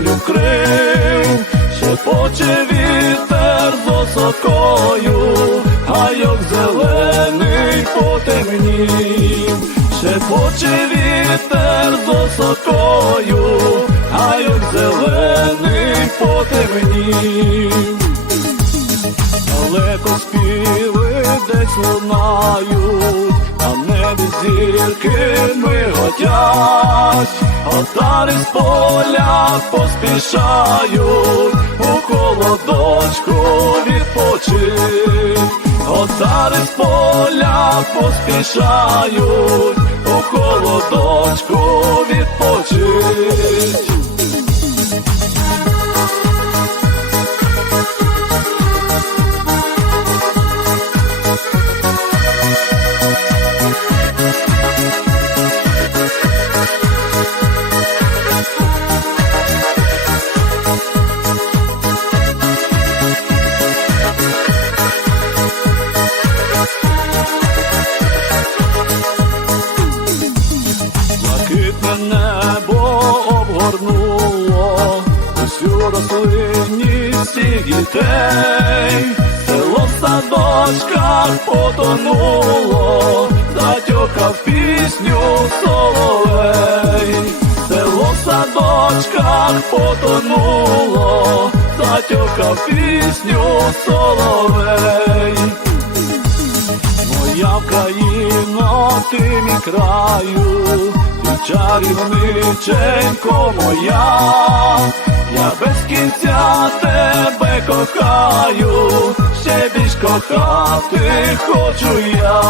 землю Крим, шепоче вітер з осокою, гайок зелений потемнів, шепоче вітер з осокою, гайок зелений потемнів, далеко співи десь лунають небі зірки миготять, отари з поля поспішають, у холодочку відпочить, отари з поля поспішають, у холодочку відпочить. Усю рослинність всіх дітей, село в садочках потонуло, затьохав пісню соловей, село в садочках потонуло, затьохав пісню соловей. Моя Україно, ти мій краю, ти чарівниченько моя, кохаю, ще більш кохати хочу я,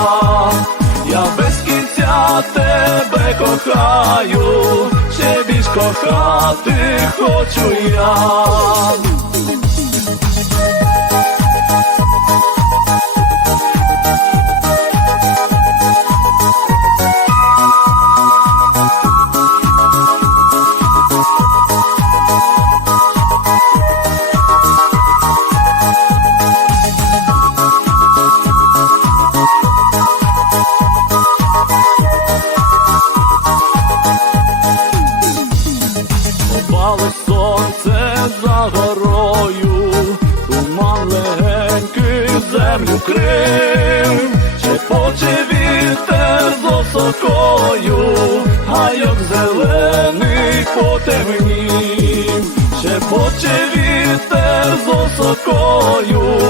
я без кінця тебе кохаю, ще більш кохати хочу я. Попалось сонце за горою, туман легенький землю крив, шепоче вітер з осокою, гайок зелений потемнів, шепоче вітер з осокою,